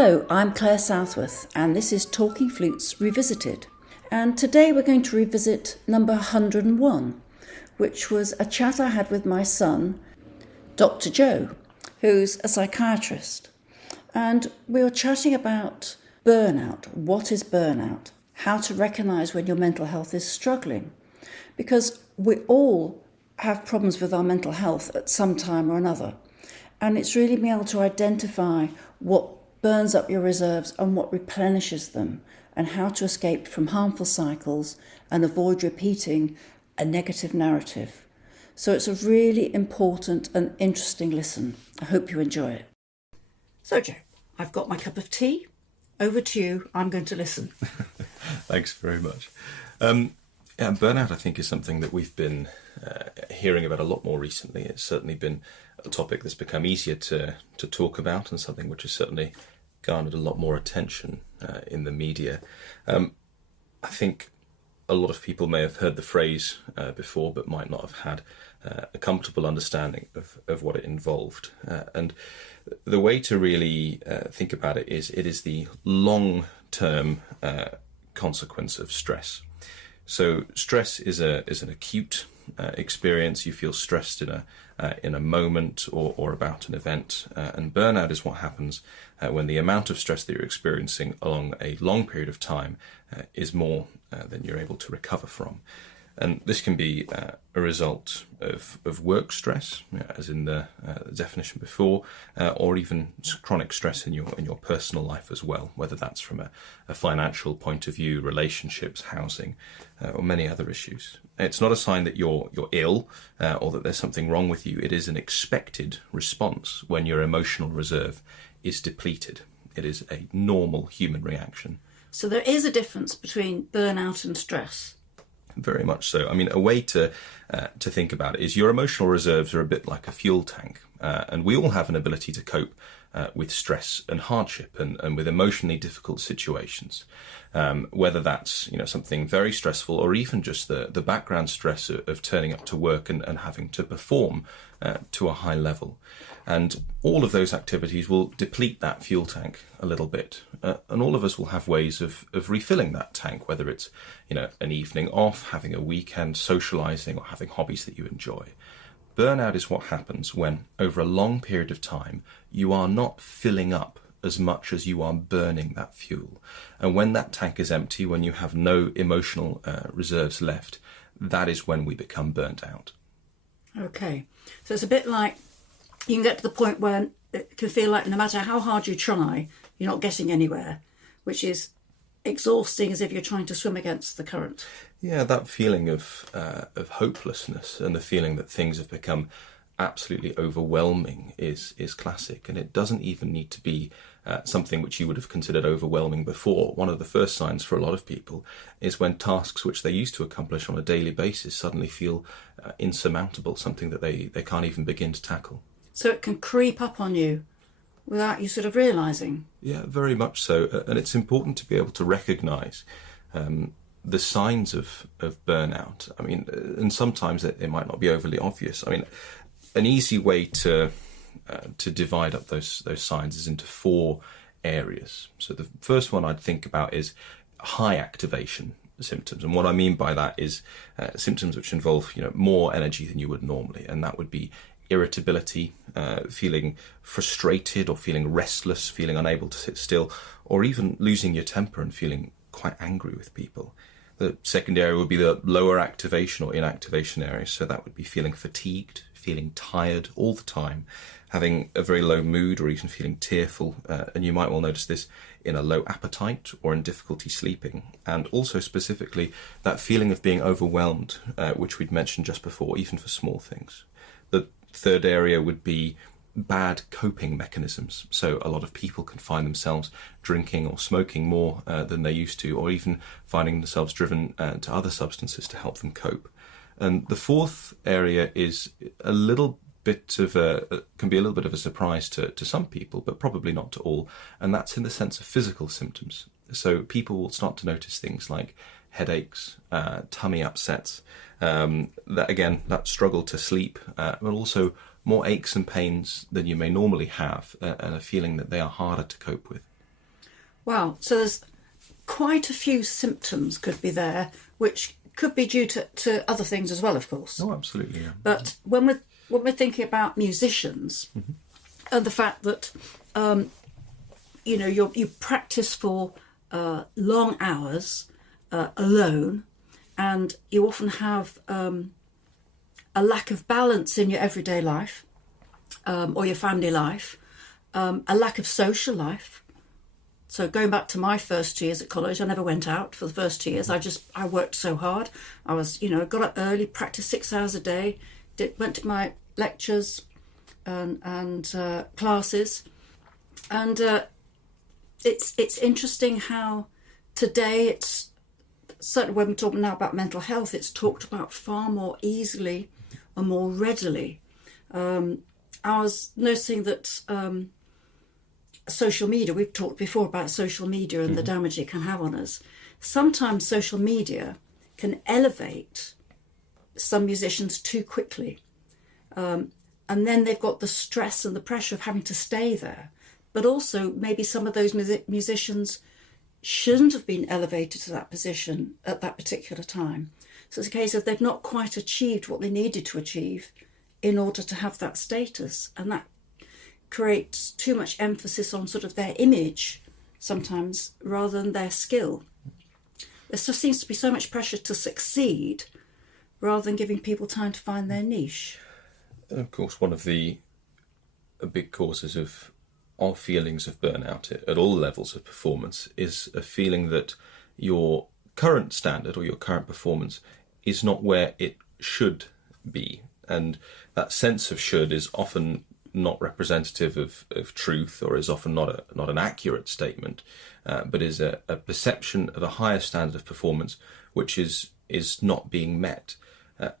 Hello, I'm Clare Southworth, and this is Talking Flutes Revisited. And today we're going to revisit number 101, which was a chat I had with my son, Dr. Joe, who's a psychiatrist. And we were chatting about burnout. What is burnout? How to recognise when your mental health is struggling. Because we all have problems with our mental health at some time or another. And it's really being able to identify what burns up your reserves and what replenishes them, and how to escape from harmful cycles and avoid repeating a negative narrative. So it's a really important and interesting listen. I hope you enjoy it. So Joe, I've got my cup of tea. Over to you. I'm going to listen. Thanks very much. Burnout, I think, is something that we've been hearing about a lot more recently. It's certainly been a topic that's become easier to talk about, and something which has certainly garnered a lot more attention in the media. I think a lot of people may have heard the phrase before, but might not have had a comfortable understanding of what it involved. And the way to really think about it is the long-term consequence of stress. So stress is an acute experience. You feel stressed in a moment or about an event, and burnout is what happens when the amount of stress that you're experiencing along a long period of time is more than you're able to recover from. And this can be a result of work stress, as in the definition before, or even chronic stress in your personal life as well, whether that's from a financial point of view, relationships, housing, or many other issues. It's not a sign that you're ill or that there's something wrong with you. It is an expected response when your emotional reserve is depleted. It is a normal human reaction. So there is a difference between burnout and stress. Very much so. I mean, a way to think about it is your emotional reserves are a bit like a fuel tank, and we all have an ability to cope with stress and hardship and with emotionally difficult situations, whether that's something very stressful or even just the background stress of turning up to work and having to perform to a high level. And all of those activities will deplete that fuel tank a little bit. And all of us will have ways of refilling that tank, whether it's an evening off, having a weekend, socialising, or having hobbies that you enjoy. Burnout is what happens when, over a long period of time, you are not filling up as much as you are burning that fuel. And when that tank is empty, when you have no emotional reserves left, that is when we become burnt out. Okay, so it's a bit like you can get to the point where it can feel like no matter how hard you try, you're not getting anywhere, which is exhausting, as if you're trying to swim against the current. Yeah, that feeling of hopelessness and the feeling that things have become absolutely overwhelming is classic, and it doesn't even need to be something which you would have considered overwhelming before. One of the first signs for a lot of people is when tasks which they used to accomplish on a daily basis suddenly feel insurmountable, something that they can't even begin to tackle. So it can creep up on you without you sort of realising. Yeah, very much so. And it's important to be able to recognise the signs of burnout. I mean, and sometimes it might not be overly obvious. I mean, an easy way to divide up those signs is into 4 areas. So the first one I'd think about is high activation symptoms. And what I mean by that is symptoms which involve more energy than you would normally. And that would be irritability, feeling frustrated or feeling restless, feeling unable to sit still, or even losing your temper and feeling quite angry with people. The second area would be the lower activation or inactivation area. So that would be feeling fatigued, feeling tired all the time, having a very low mood, or even feeling tearful. And you might well notice this in a low appetite or in difficulty sleeping. And also specifically that feeling of being overwhelmed, which we'd mentioned just before, even for small things. The third area would be bad coping mechanisms. So a lot of people can find themselves drinking or smoking more than they used to, or even finding themselves driven to other substances to help them cope. And the fourth area is a little bit of can be a little bit of a surprise to some people, but probably not to all. And that's in the sense of physical symptoms. So people will start to notice things like headaches, tummy upsets, that struggle to sleep, but also more aches and pains than you may normally have, and a feeling that they are harder to cope with. Wow. So there's quite a few symptoms could be there, which could be due to other things as well, of course. Oh, absolutely. Yeah. But when we're thinking about musicians, and the fact that you practice for long hours alone, and you often have a lack of balance in your everyday life or your family life, a lack of social life. So going back to my first 2 years at college, I never went out for the first 2 years. I worked so hard. I was, got up early, practiced 6 hours a day, went to my lectures and classes. And it's interesting how today it's, certainly when we're talking now about mental health, it's talked about far more easily and more readily. I was noticing that social media, we've talked before about social media and the damage it can have on us. Sometimes social media can elevate some musicians too quickly. And then they've got the stress and the pressure of having to stay there. But also maybe some of those musicians shouldn't have been elevated to that position at that particular time. So it's a case of they've not quite achieved what they needed to achieve in order to have that status. And that creates too much emphasis on sort of their image sometimes rather than their skill. There just seems to be so much pressure to succeed rather than giving people time to find their niche. Of course, one of the big causes of feelings of burnout at all levels of performance is a feeling that your current standard or your current performance is not where it should be. And that sense of should is often not representative of truth, or is often not an accurate statement, but is a perception of a higher standard of performance which is not being met.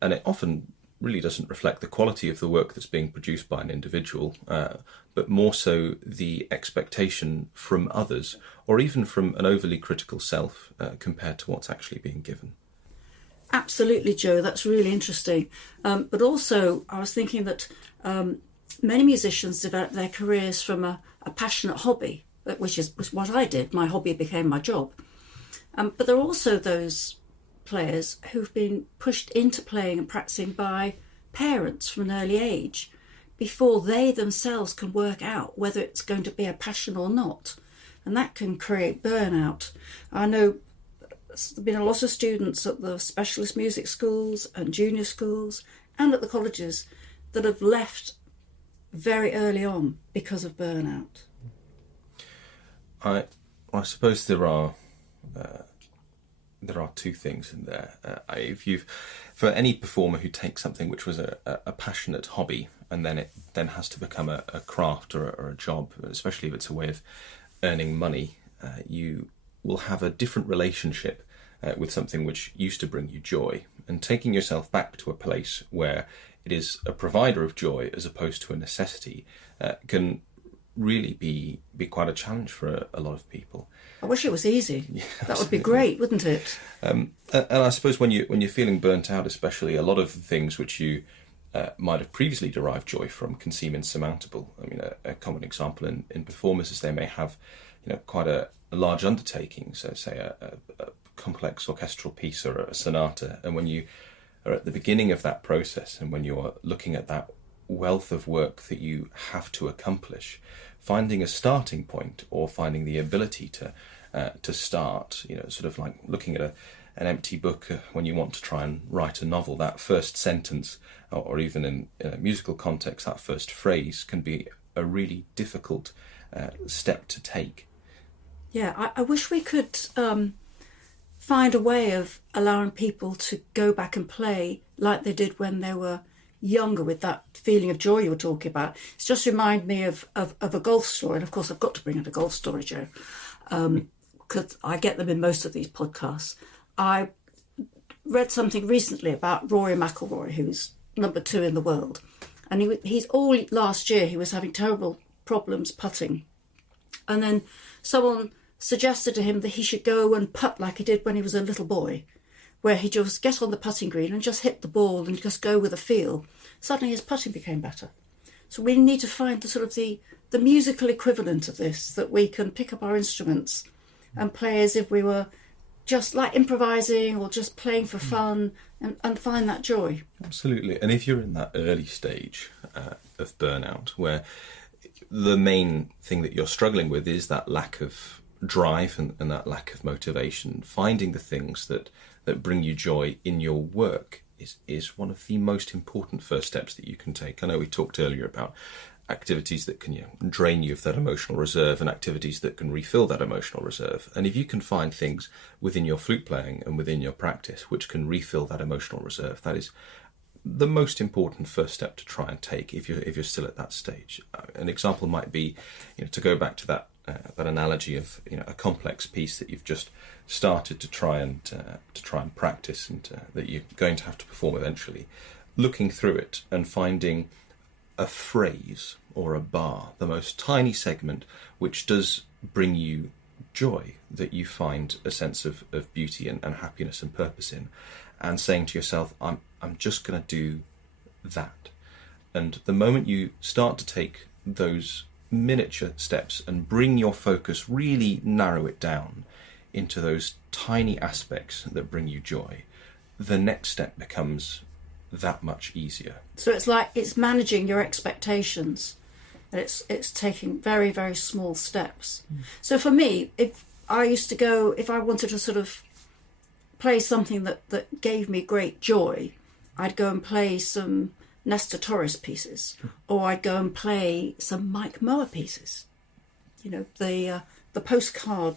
And it often really doesn't reflect the quality of the work that's being produced by an individual, but more so the expectation from others, or even from an overly critical self compared to what's actually being given. Absolutely, Joe, that's really interesting. But also I was thinking that many musicians develop their careers from a passionate hobby, which was what I did. My hobby became my job. But there are also those players who've been pushed into playing and practicing by parents from an early age before they themselves can work out whether it's going to be a passion or not. And that can create burnout. I know there's been a lot of students at the specialist music schools and junior schools and at the colleges that have left very early on because of burnout. I suppose there are two things in there. For any performer who takes something which was a passionate hobby and then it has to become a craft or a job, especially if it's a way of earning money, you will have a different relationship with something which used to bring you joy. And taking yourself back to a place where it is a provider of joy as opposed to a necessity can really be quite a challenge for a lot of people. I wish it was easy. Yeah, that would be great, wouldn't it? And I suppose when you're feeling burnt out, especially, a lot of the things which you might have previously derived joy from can seem insurmountable. I mean, a common example in performers is they may have, quite a large undertaking. So, say a complex orchestral piece or a sonata, and when you are at the beginning of that process, and when you are looking at that wealth of work that you have to accomplish, finding a starting point or finding the ability to start, sort of like looking at an empty book when you want to try and write a novel, that first sentence, or even in a musical context, that first phrase can be a really difficult step to take. Yeah, I wish we could find a way of allowing people to go back and play like they did when they were younger, with that feeling of joy you were talking about. It's just remind me of a golf story, and of course I've got to bring out a golf story, Joe, because I get them in most of these podcasts. I read something recently about Rory McIlroy, who's number 2 in the world, and he's all last year he was having terrible problems putting, and then someone suggested to him that he should go and putt like he did when he was a little boy, where he just get on the putting green and just hit the ball and just go with a feel. Suddenly his putting became better. So we need to find the musical equivalent of this, that we can pick up our instruments and play as if we were just like improvising or just playing for fun, and find that joy. Absolutely. And if you're in that early stage of burnout, where the main thing that you're struggling with is that lack of drive and that lack of motivation, finding the things that bring you joy in your work is one of the most important first steps that you can take. I know we talked earlier about activities that can drain you of that emotional reserve and activities that can refill that emotional reserve. And if you can find things within your flute playing and within your practice which can refill that emotional reserve, that is the most important first step to try and take if you're still at that stage. An example might be, to go back to that analogy of a complex piece that you've just started to try and practice, and that you're going to have to perform eventually. Looking through it and finding a phrase or a bar, the most tiny segment, which does bring you joy, that you find a sense of beauty and happiness and purpose in, and saying to yourself, I'm just going to do that. And the moment you start to take those miniature steps and bring your focus, really narrow it down into those tiny aspects that bring you joy, the next step becomes that much easier. So it's managing your expectations. It's taking very, very small steps. So for me, if I wanted to sort of play something that gave me great joy, I'd go and play some Nestor Torres pieces, or I'd go and play some Mike Moore pieces. The postcard.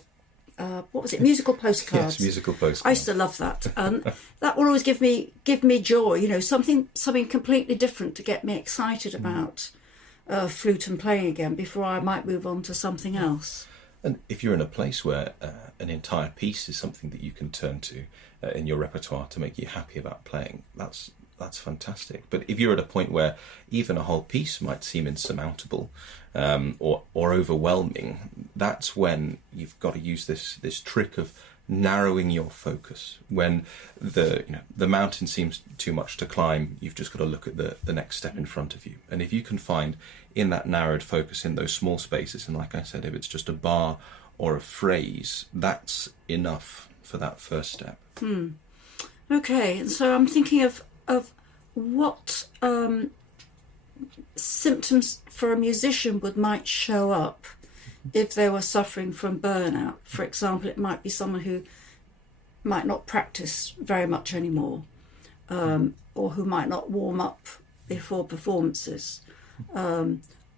What was it? Musical postcards. Yes, musical postcards. I used to love that, and that will always give me joy. Something completely different to get me excited about flute and playing again before I might move on to something else. And if you're in a place where an entire piece is something that you can turn to in your repertoire to make you happy about playing, that's fantastic. But if you're at a point where even a whole piece might seem insurmountable or overwhelming, that's when you've got to use this trick of narrowing your focus. When the mountain seems too much to climb, you've just got to look at the next step in front of you. And if you can find in that narrowed focus, in those small spaces, and like I said, if it's just a bar or a phrase, that's enough for that first step. Okay, and so I'm thinking of what symptoms for a musician might show up if they were suffering from burnout. For example, it might be someone who might not practice very much anymore, or who might not warm up before performances,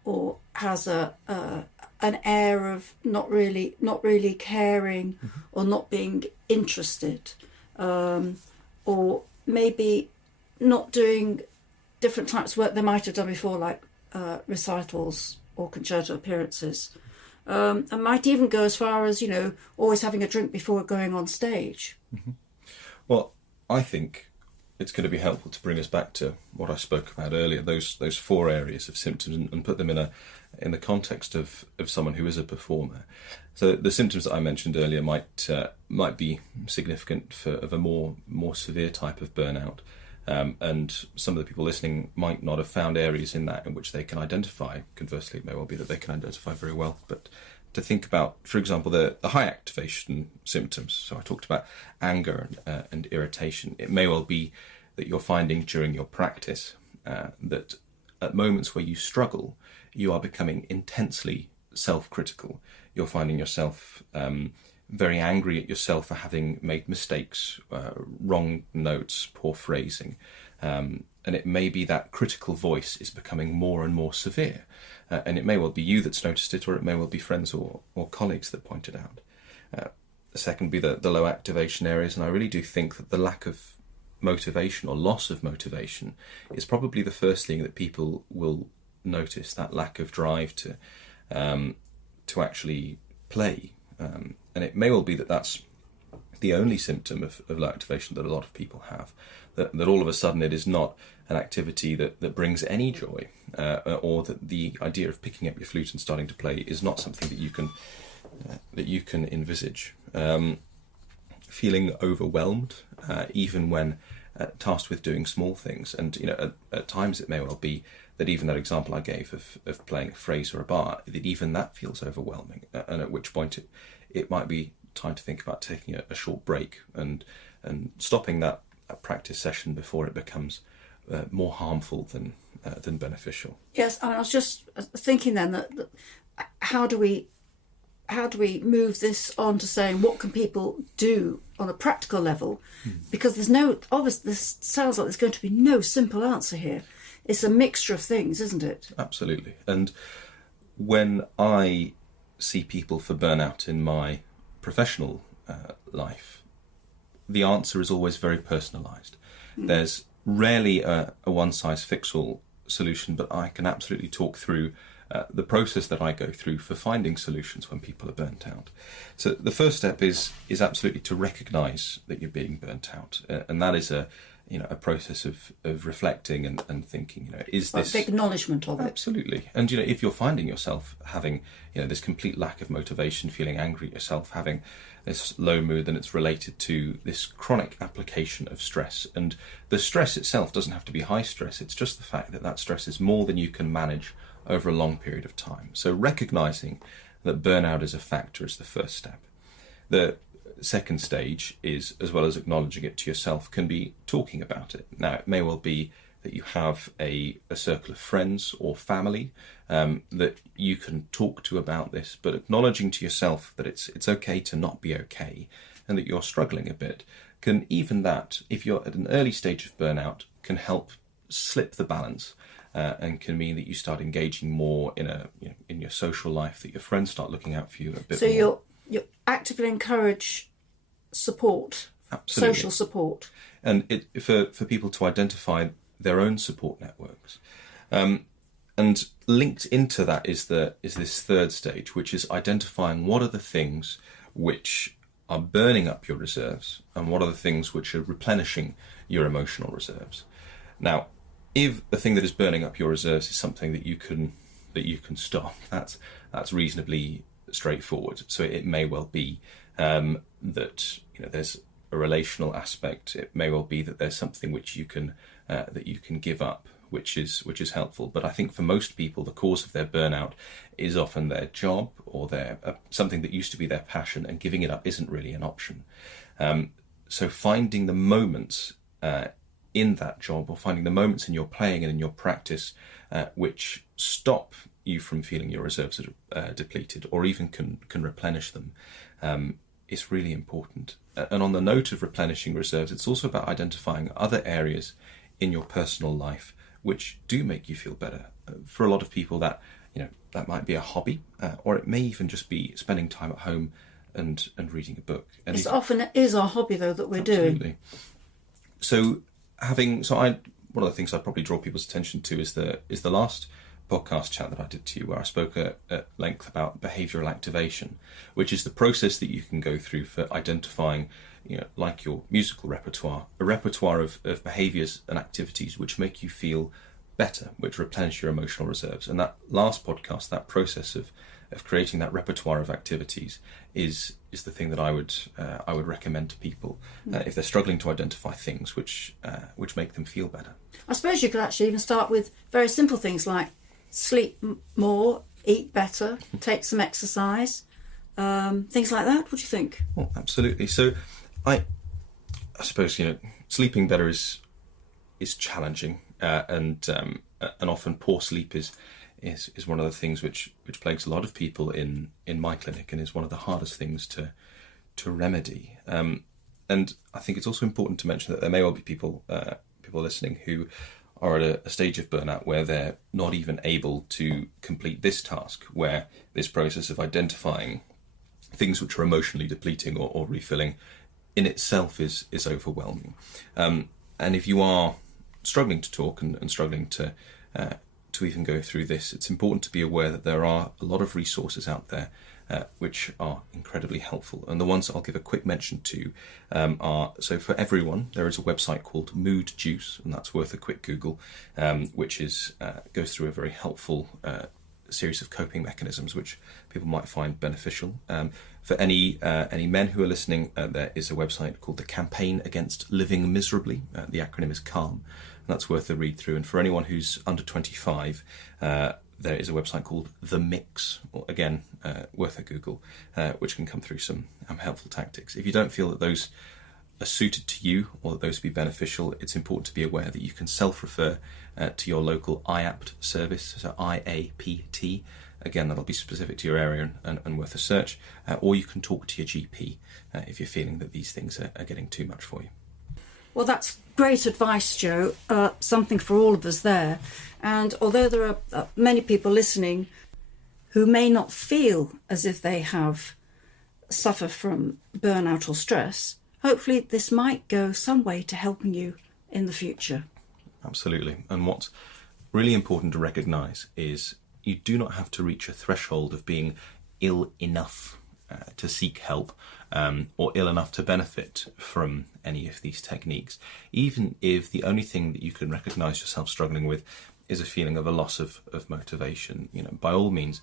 or has an air of not really caring, or not being interested, or maybe not doing different types of work they might have done before, like recitals or concerto appearances, and might even go as far as always having a drink before going on stage. Well, I think it's going to be helpful to bring us back to what I spoke about earlier, those 4 areas of symptoms, and put them in the context of someone who is a performer. So the symptoms that I mentioned earlier might be significant of a more severe type of burnout. And some of the people listening might not have found areas in that in which they can identify. Conversely, it may well be that they can identify very well. But to think about, for example, the high activation symptoms. So I talked about anger and irritation. It may well be that you're finding during your practice that at moments where you struggle, you are becoming intensely self-critical. You're finding yourself very angry at yourself for having made mistakes, wrong notes, poor phrasing. And it may be that critical voice is becoming more and more severe. And it may well be you that's noticed it, or it may well be friends or colleagues that point it out. The second be the low activation areas, and I really do think that the lack of motivation or loss of motivation is probably the first thing that people will notice, that lack of drive to actually play. And it may well be that that's the only symptom of low activation that a lot of people have, that all of a sudden it is not an activity that brings any joy, or that the idea of picking up your flute and starting to play is not something that you can envisage. Feeling overwhelmed, even when tasked with doing small things, and at times it may well be that even that example I gave of playing a phrase or a bar, that even that feels overwhelming, and at which point it might be time to think about taking a short break and stopping that practice session before it becomes more harmful than beneficial. Yes, I was just thinking then that how do we move this on to saying what can people do on a practical level? Because this sounds like there's going to be no simple answer here. It's a mixture of things, isn't it? Absolutely. And when I see people for burnout in my professional life, the answer is always very personalised. There's rarely a one-size-fits-all solution, but I can absolutely talk through the process that I go through for finding solutions when people are burnt out. So the first step is absolutely to recognise that you're being burnt out, and that is a process of reflecting and thinking. Is this the acknowledgement of it? Absolutely. And if you're finding yourself having this complete lack of motivation, feeling angry at yourself, having this low mood, then it's related to this chronic application of stress. And the stress itself doesn't have to be high stress. It's just the fact that stress is more than you can manage over a long period of time. So recognising that burnout is a factor is the first step. The second stage is, as well as acknowledging it to yourself, can be talking about it. Now, it may well be that you have a circle of friends or family that you can talk to about this, but acknowledging to yourself that it's okay to not be okay and that you're struggling a bit, can, even that, if you're at an early stage of burnout, can help slip the balance and can mean that you start engaging more in your social life, that your friends start looking out for you a bit more. So you actively encourage support, Absolutely. social support. And for people to identify their own support networks. And linked into that is this third stage, which is identifying what are the things which are burning up your reserves and what are the things which are replenishing your emotional reserves. Now, if the thing that is burning up your reserves is something that you can stop, that's reasonably straightforward. So it may well be that there's a relational aspect. It may well be that there's something which you can give up, which is helpful. But I think for most people, the cause of their burnout is often their job or their something that used to be their passion, and giving it up isn't really an option. So finding the moments in that job, or finding the moments in your playing and in your practice which stop you from feeling your reserves are depleted, or even can replenish them, is really important. And on the note of replenishing reserves, it's also about identifying other areas in your personal life which do make you feel better. For a lot of people, that might be a hobby, or it may even just be spending time at home and reading a book. And It often is our hobby, though, that we're doing. So one of the things I'd probably draw people's attention to is the last podcast chat that I did to you, where I spoke at length about behavioural activation, which is the process that you can go through for identifying, like your musical repertoire, a repertoire of behaviours and activities which make you feel better, which replenish your emotional reserves. And that last podcast, that process of creating that repertoire of activities is the thing that I would recommend to people if they're struggling to identify things which make them feel better. I suppose you could actually even start with very simple things like sleep more, eat better, take some exercise, things like that. What do you think? Well, absolutely. So I suppose sleeping better is challenging, and often poor sleep is one of the things which plagues a lot of people in my clinic, and is one of the hardest things to remedy. And I think it's also important to mention that there may well be people listening who are at a stage of burnout where they're not even able to complete this task, where this process of identifying things which are emotionally depleting or refilling in itself is overwhelming. And if you are struggling to talk and struggling to even go through this, it's important to be aware that there are a lot of resources out there which are incredibly helpful. And the ones I'll give a quick mention to are, so for everyone, there is a website called Mood Juice, and that's worth a quick Google, which goes through a very helpful series of coping mechanisms which people might find beneficial. For any men who are listening, there is a website called the Campaign Against Living Miserably. The acronym is CALM. And that's worth a read through. And for anyone who's under 25, there is a website called The Mix, or again, worth a Google, which can come through some helpful tactics. If you don't feel that those are suited to you or that those would be beneficial, it's important to be aware that you can self-refer to your local IAPT service, so IAPT. Again, that'll be specific to your area and worth a search, or you can talk to your GP if you're feeling that these things are getting too much for you. Well, that's great advice, Joe. Something for all of us there. And although there are many people listening who may not feel as if they suffer from burnout or stress, hopefully this might go some way to helping you in the future. Absolutely. And what's really important to recognise is you do not have to reach a threshold of being ill enough to seek help, or ill enough to benefit from any of these techniques. Even if the only thing that you can recognise yourself struggling with is a feeling of a loss of motivation, by all means,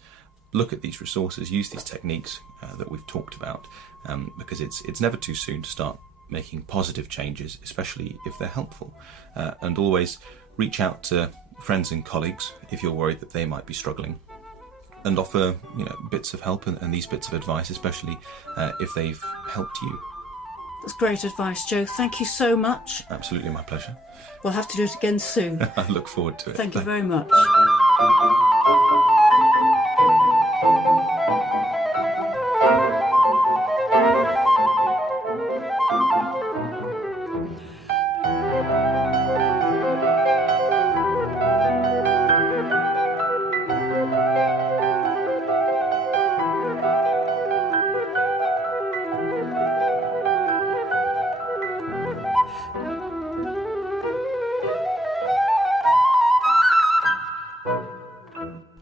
look at these resources, use these techniques that we've talked about, because it's never too soon to start making positive changes, especially if they're helpful. And always reach out to friends and colleagues if you're worried that they might be struggling, and offer bits of help and these bits of advice, especially if they've helped you. That's great advice, Joe. Thank you so much. Absolutely, my pleasure. We'll have to do it again soon. I look forward to it. Thank you very much.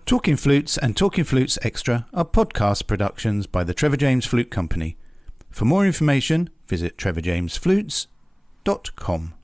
Talking Flutes and Talking Flutes Extra are podcast productions by the Trevor James Flute Company. For more information, visit trevorjamesflutes.com.